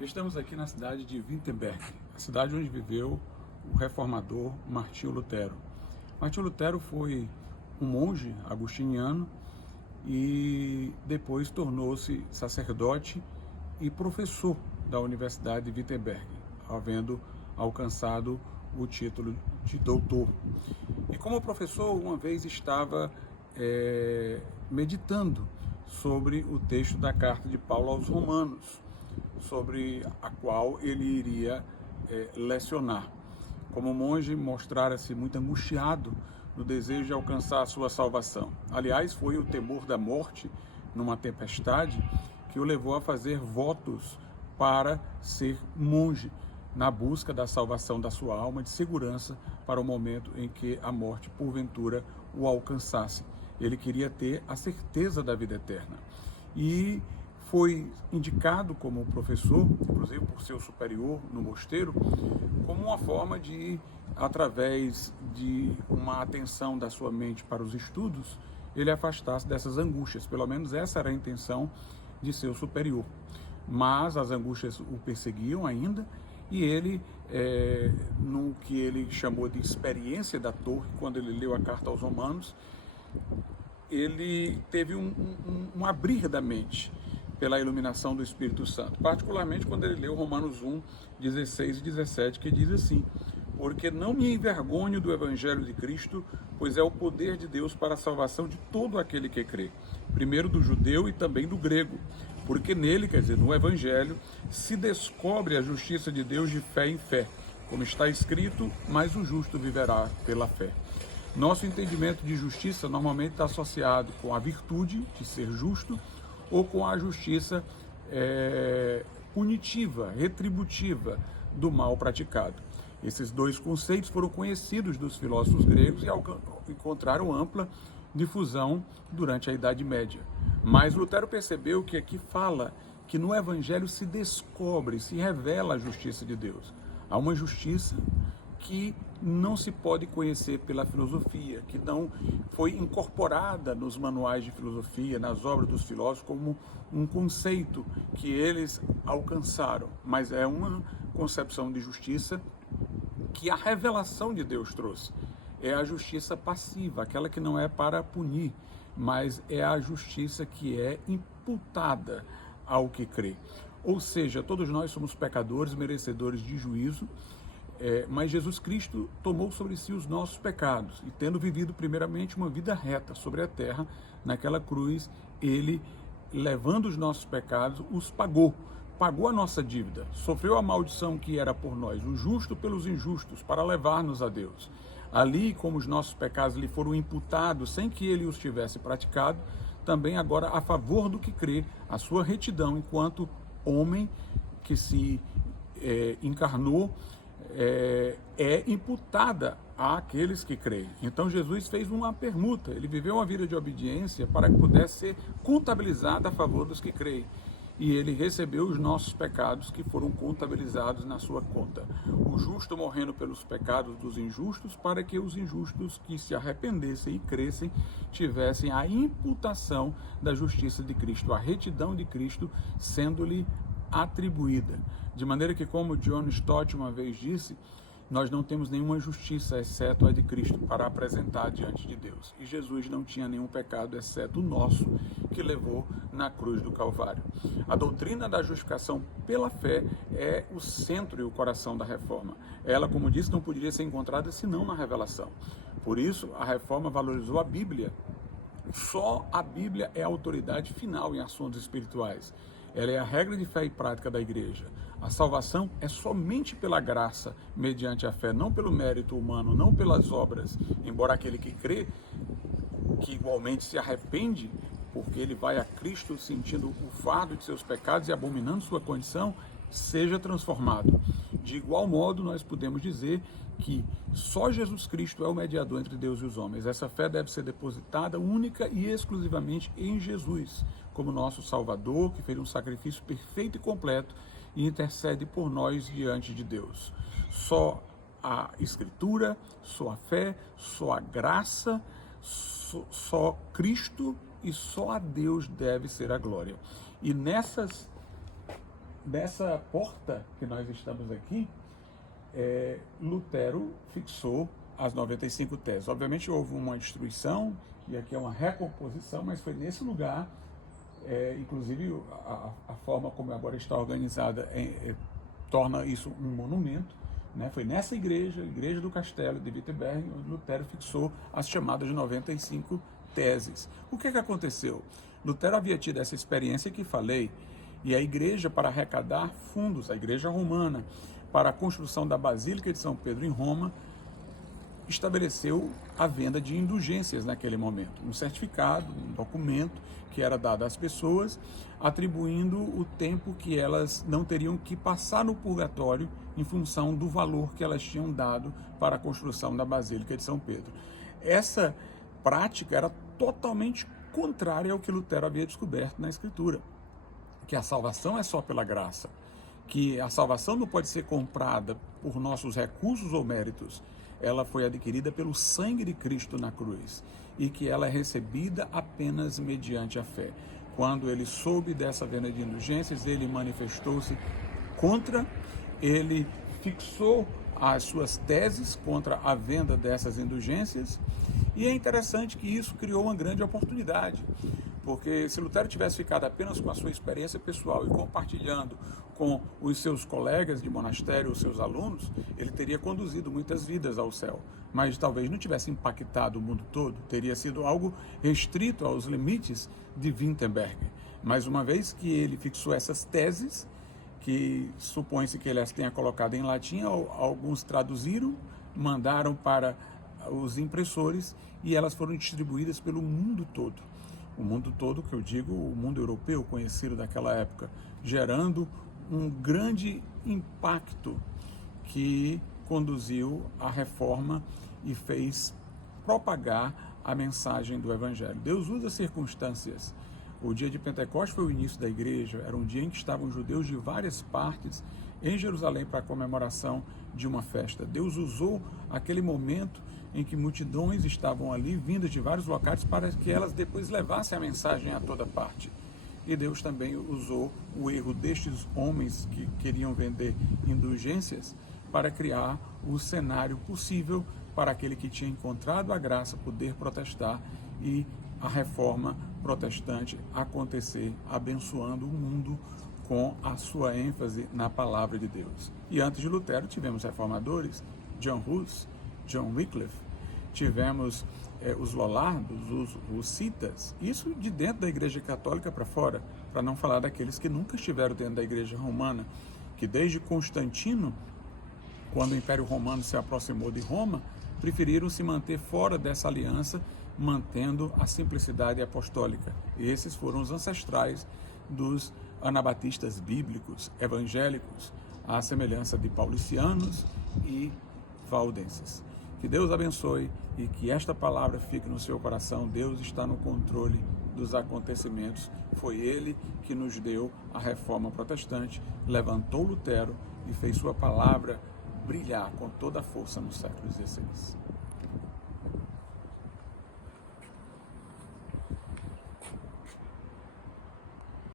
Estamos aqui na cidade de Wittenberg, a cidade onde viveu o reformador Martinho Lutero. Martinho Lutero foi um monge agostiniano e depois tornou-se sacerdote e professor da Universidade de Wittenberg, havendo alcançado o título de doutor. E como professor, uma vez estava meditando sobre o texto da carta de Paulo aos Romanos, sobre a qual ele iria lecionar. Como monge, mostrara-se muito angustiado no desejo de alcançar a sua salvação. Aliás, foi o temor da morte numa tempestade que o levou a fazer votos para ser monge, na busca da salvação da sua alma, de segurança para o momento em que a morte, porventura, o alcançasse. Ele queria ter a certeza da vida eterna. E foi indicado como professor, inclusive por seu superior no mosteiro, como uma forma de, através de uma atenção da sua mente para os estudos, ele afastasse dessas angústias. Pelo menos essa era a intenção de seu superior. Mas as angústias o perseguiam ainda, e ele, no que ele chamou de experiência da torre, quando ele leu a carta aos Romanos, ele teve um abrir da mente pela iluminação do Espírito Santo, particularmente quando ele leu Romanos 1, 16 e 17, que diz assim: porque não me envergonho do Evangelho de Cristo, pois é o poder de Deus para a salvação de todo aquele que crê, primeiro do judeu e também do grego, porque nele, quer dizer, no Evangelho, se descobre a justiça de Deus de fé em fé, como está escrito, mas o justo viverá pela fé. Nosso entendimento de justiça normalmente está associado com a virtude de ser justo ou com a justiça punitiva, retributiva do mal praticado. Esses dois conceitos foram conhecidos dos filósofos gregos e encontraram ampla difusão durante a Idade Média. Mas Lutero percebeu que aqui fala que no Evangelho se descobre, se revela a justiça de Deus. Há uma justiça que não se pode conhecer pela filosofia, que não foi incorporada nos manuais de filosofia, nas obras dos filósofos, como um conceito que eles alcançaram, mas é uma concepção de justiça que a revelação de Deus trouxe. É a justiça passiva, aquela que não é para punir, mas é a justiça que é imputada ao que crê. Ou seja, todos nós somos pecadores, merecedores de juízo, mas Jesus Cristo tomou sobre si os nossos pecados e, tendo vivido primeiramente uma vida reta sobre a terra, naquela cruz, ele, levando os nossos pecados, os pagou a nossa dívida, sofreu a maldição que era por nós, o justo pelos injustos, para levar-nos a Deus. Ali, como os nossos pecados lhe foram imputados sem que ele os tivesse praticado, também agora, a favor do que crê, a sua retidão enquanto homem que se encarnou, é imputada àqueles que creem. Então Jesus fez uma permuta, ele viveu uma vida de obediência para que pudesse ser contabilizada a favor dos que creem. E ele recebeu os nossos pecados que foram contabilizados na sua conta. O justo morrendo pelos pecados dos injustos, para que os injustos que se arrependessem e crescem tivessem a imputação da justiça de Cristo, a retidão de Cristo sendo-lhe atribuída. De maneira que, como John Stott uma vez disse, nós não temos nenhuma justiça, exceto a de Cristo, para apresentar diante de Deus. E Jesus não tinha nenhum pecado, exceto o nosso, que levou na cruz do Calvário. A doutrina da justificação pela fé é o centro e o coração da reforma. Ela, como disse, não poderia ser encontrada senão na revelação. Por isso, a reforma valorizou a Bíblia. Só a Bíblia é a autoridade final em assuntos espirituais. Ela é a regra de fé e prática da igreja. A salvação é somente pela graça, mediante a fé, não pelo mérito humano, não pelas obras. Embora aquele que crê, que igualmente se arrepende, porque ele vai a Cristo sentindo o fardo de seus pecados e abominando sua condição, seja transformado. De igual modo, nós podemos dizer que só Jesus Cristo é o mediador entre Deus e os homens. Essa fé deve ser depositada única e exclusivamente em Jesus, como nosso Salvador, que fez um sacrifício perfeito e completo e intercede por nós diante de Deus. Só a Escritura, só a fé, só a graça, só Cristo e só a Deus deve ser a glória. E nessa porta que nós estamos aqui, Lutero fixou as 95 teses. Obviamente houve uma destruição, e aqui é uma recomposição, mas foi nesse lugar, inclusive a forma como agora está organizada torna isso um monumento, né? Foi nessa igreja, a Igreja do Castelo de Wittenberg, onde Lutero fixou as chamadas 95 teses. O que aconteceu? Lutero havia tido essa experiência que falei, e a igreja, para arrecadar fundos, a igreja romana, para a construção da Basílica de São Pedro em Roma, estabeleceu a venda de indulgências naquele momento, um certificado, um documento que era dado às pessoas, atribuindo o tempo que elas não teriam que passar no purgatório em função do valor que elas tinham dado para a construção da Basílica de São Pedro. Essa prática era totalmente contrária ao que Lutero havia descoberto na Escritura, que a salvação é só pela graça, que a salvação não pode ser comprada por nossos recursos ou méritos, ela foi adquirida pelo sangue de Cristo na cruz e que ela é recebida apenas mediante a fé. Quando ele soube dessa venda de indulgências, ele manifestou-se contra, ele fixou as suas teses contra a venda dessas indulgências, e é interessante que isso criou uma grande oportunidade, porque se Lutero tivesse ficado apenas com a sua experiência pessoal e compartilhando com os seus colegas de monastério, os seus alunos, ele teria conduzido muitas vidas ao céu, mas talvez não tivesse impactado o mundo todo, teria sido algo restrito aos limites de Wittenberg. Mas uma vez que ele fixou essas teses, que supõe-se que ele as tenha colocado em latim, alguns traduziram, mandaram para os impressores e elas foram distribuídas pelo mundo todo. O mundo todo, que eu digo, o mundo europeu conhecido daquela época, gerando um grande impacto que conduziu à reforma e fez propagar a mensagem do Evangelho. Deus usa circunstâncias. O dia de Pentecostes foi o início da igreja, era um dia em que estavam judeus de várias partes em Jerusalém para a comemoração de uma festa. Deus usou aquele momento em que multidões estavam ali, vindas de vários locais, para que elas depois levassem a mensagem a toda parte. E Deus também usou o erro destes homens que queriam vender indulgências para criar o cenário possível para aquele que tinha encontrado a graça poder protestar e a reforma protestante acontecer, abençoando o mundo com a sua ênfase na palavra de Deus. E antes de Lutero tivemos reformadores, John Hus, John Wycliffe, tivemos os Lollardos, os Hussitas, isso de dentro da Igreja Católica para fora, para não falar daqueles que nunca estiveram dentro da Igreja Romana, que desde Constantino, quando o Império Romano se aproximou de Roma, preferiram se manter fora dessa aliança, mantendo a simplicidade apostólica. E esses foram os ancestrais dos anabatistas bíblicos, evangélicos, à semelhança de paulicianos e valdenses. Que Deus abençoe e que esta palavra fique no seu coração. Deus está no controle dos acontecimentos. Foi Ele que nos deu a reforma protestante, levantou Lutero e fez sua palavra brilhar com toda a força no século XVI.